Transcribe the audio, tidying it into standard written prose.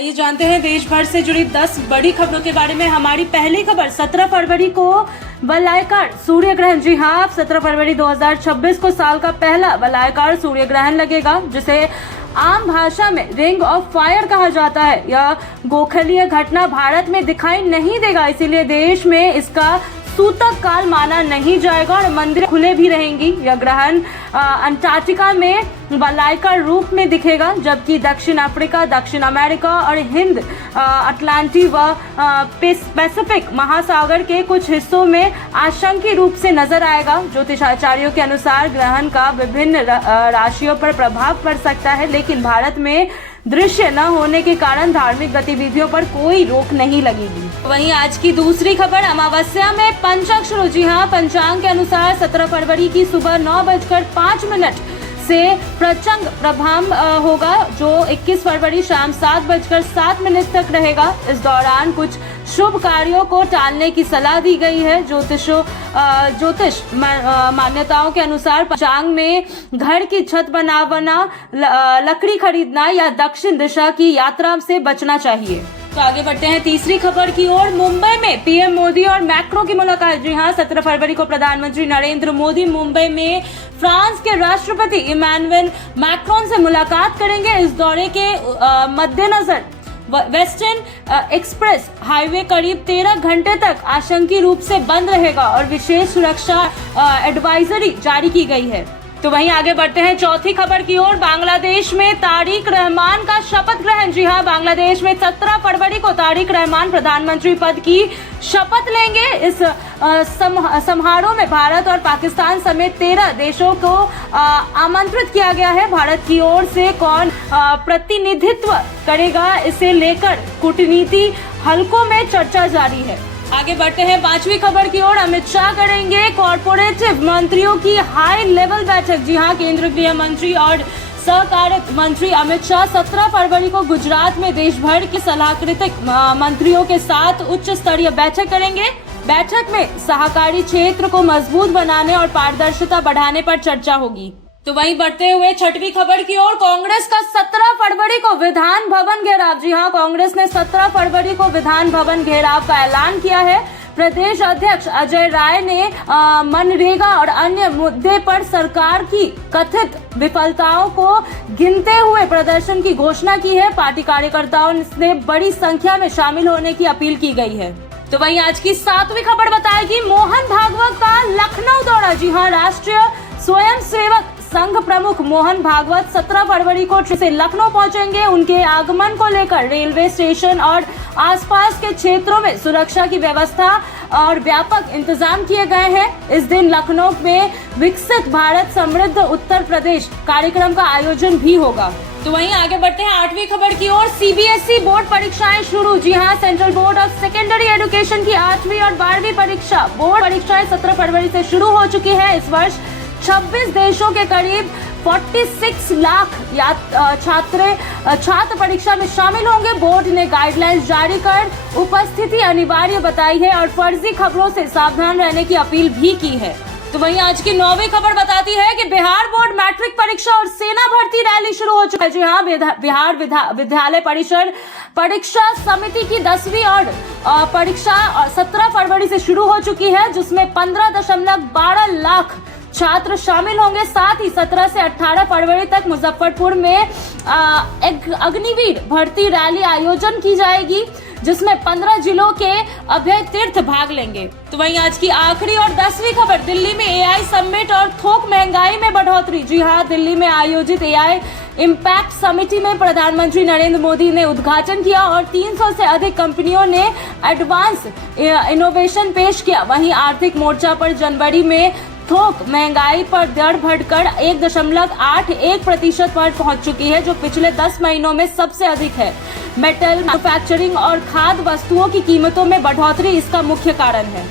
आइए जानते हैं देश भर से जुड़ी 10 बड़ी खबरों के बारे में। हमारी पहली खबर 17 फरवरी को वलयाकार सूर्य ग्रहण। जी हाँ, 17 फरवरी 2026 को साल का पहला वलयाकार सूर्य ग्रहण लगेगा, जिसे आम भाषा में रिंग ऑफ फायर कहा जाता है। यह गोखलीय घटना भारत में दिखाई नहीं देगा, इसीलिए देश में इसका सूतक काल माना नहीं जाएगा और मंदिर खुले भी रहेंगी। यह ग्रहण अंटार्कटिका में वलयाकार रूप में दिखेगा, जबकि दक्षिण अफ्रीका, दक्षिण अमेरिका और हिंद अटलांटिक व पैसिफिक महासागर के कुछ हिस्सों में आंशिक रूप से नजर आएगा। ज्योतिषाचार्यों के अनुसार ग्रहण का विभिन्न राशियों पर प्रभाव पड़ सकता है, लेकिन भारत में दृश्य न होने के कारण धार्मिक गतिविधियों पर कोई रोक नहीं लगेगी। वहीं आज की दूसरी खबर, अमावस्या में पंचांग शुरू। जी हाँ, पंचांग के अनुसार 17 फरवरी की सुबह 9:05 से प्रचंड प्रभाव होगा, जो 21 फरवरी शाम 7:07 तक रहेगा। इस दौरान कुछ शुभ कार्यों को टालने की सलाह दी गई है। ज्योतिष मान्यताओं के अनुसार पंचांग में घर की छत बनाना, लकड़ी खरीदना या दक्षिण दिशा की यात्रा से बचना चाहिए। तो आगे बढ़ते हैं तीसरी खबर की ओर। मुंबई में पीएम मोदी और मैक्रो की मुलाकात। जी हाँ, 17 फरवरी को प्रधानमंत्री नरेंद्र मोदी मुंबई में फ्रांस के राष्ट्रपति इमैनुअल मैक्रोन से मुलाकात करेंगे। इस दौरे के मद्देनजर वेस्टर्न एक्सप्रेस हाईवे करीब 13 घंटे तक आंशिक रूप से बंद रहेगा और विशेष सुरक्षा एडवाइजरी जारी की गई है। तो वहीं आगे बढ़ते हैं चौथी खबर की ओर। बांग्लादेश में तारिक रहमान का शपथ ग्रहण। जी हाँ, बांग्लादेश में 17 फरवरी को तारिक रहमान प्रधानमंत्री पद की शपथ लेंगे। इस समारोह में भारत और पाकिस्तान समेत 13 देशों को आमंत्रित किया गया है। भारत की ओर से कौन प्रतिनिधित्व करेगा, इसे लेकर कूटनीति हलकों में चर्चा जारी है। आगे बढ़ते हैं पांचवी खबर की ओर। अमित शाह करेंगे कॉर्पोरेटिव मंत्रियों की हाई लेवल बैठक। जी हाँ, केंद्रीय गृह मंत्री और सहकारिता मंत्री अमित शाह 17 फरवरी को गुजरात में देश भर के सलाहकृत मंत्रियों के साथ उच्च स्तरीय बैठक करेंगे। बैठक में सहकारी क्षेत्र को मजबूत बनाने और पारदर्शिता बढ़ाने पर चर्चा होगी। तो वहीं बढ़ते हुए छठवीं खबर की ओर। कांग्रेस का 17 फरवरी को विधान भवन घेराव। जी हाँ, कांग्रेस ने 17 फरवरी को विधान भवन घेराव का ऐलान किया है। प्रदेश अध्यक्ष अजय राय ने मनरेगा और अन्य मुद्दे पर सरकार की कथित विफलताओं को गिनते हुए प्रदर्शन की घोषणा की है। पार्टी कार्यकर्ताओं ने बड़ी संख्या में शामिल होने की अपील की गई है। तो वहीं आज की सातवीं खबर बताएगी मोहन भागवत का लखनऊ दौरा। जी हाँ, राष्ट्रीय स्वयंसेवक संघ प्रमुख मोहन भागवत 17 फरवरी को ट्रेन से लखनऊ पहुंचेंगे। उनके आगमन को लेकर रेलवे स्टेशन और आसपास के क्षेत्रों में सुरक्षा की व्यवस्था और व्यापक इंतजाम किए गए हैं। इस दिन लखनऊ में विकसित भारत समृद्ध उत्तर प्रदेश कार्यक्रम का आयोजन भी होगा। तो वहीं आगे बढ़ते हैं आठवीं खबर की ओर। सीबीएसई बोर्ड परीक्षाएं शुरू। जी हाँ, central board of secondary education की 8वीं और 12वीं बोर्ड परीक्षाएं 17 फरवरी से शुरू हो चुकी है। इस वर्ष 26 देशों के करीब 46 लाख छात्र परीक्षा में शामिल होंगे। बोर्ड ने गाइडलाइंस जारी कर उपस्थिति अनिवार्य बताई है और फर्जी खबरों से सावधान रहने की अपील भी की है। तो वहीं आज की 9वीं खबर बताती है कि बिहार बोर्ड मैट्रिक परीक्षा और सेना भर्ती रैली शुरू हो चुका है। जी हाँ, बिहार विद्यालय परिषद परीक्षा समिति की 10वीं और परीक्षा 17 फरवरी से शुरू हो चुकी है, जिसमें 15.12 लाख छात्र शामिल होंगे। साथ ही 17 से 18 फरवरी तक मुजफ्फरपुर में अग्निवीर भर्ती रैली आयोजन की जाएगी, जिसमें 15 जिलों के अभय तीर्थ भाग लेंगे। तो वहीं आज की आखिरी और 10वीं खबर, दिल्ली में एआई समिट और थोक महंगाई में बढ़ोतरी। जी हाँ, दिल्ली में आयोजित एआई इम्पैक्ट समिति में प्रधानमंत्री नरेंद्र मोदी ने उद्घाटन किया और 300 से अधिक कंपनियों ने एडवांस इनोवेशन पेश किया। वहीं आर्थिक मोर्चा पर जनवरी में थोक महंगाई पर दर बढ़कर 1.81% पर पहुंच चुकी है, जो पिछले 10 महीनों में सबसे अधिक है। मेटल, मैन्युफैक्चरिंग और खाद्य वस्तुओं की कीमतों में बढ़ोतरी इसका मुख्य कारण है।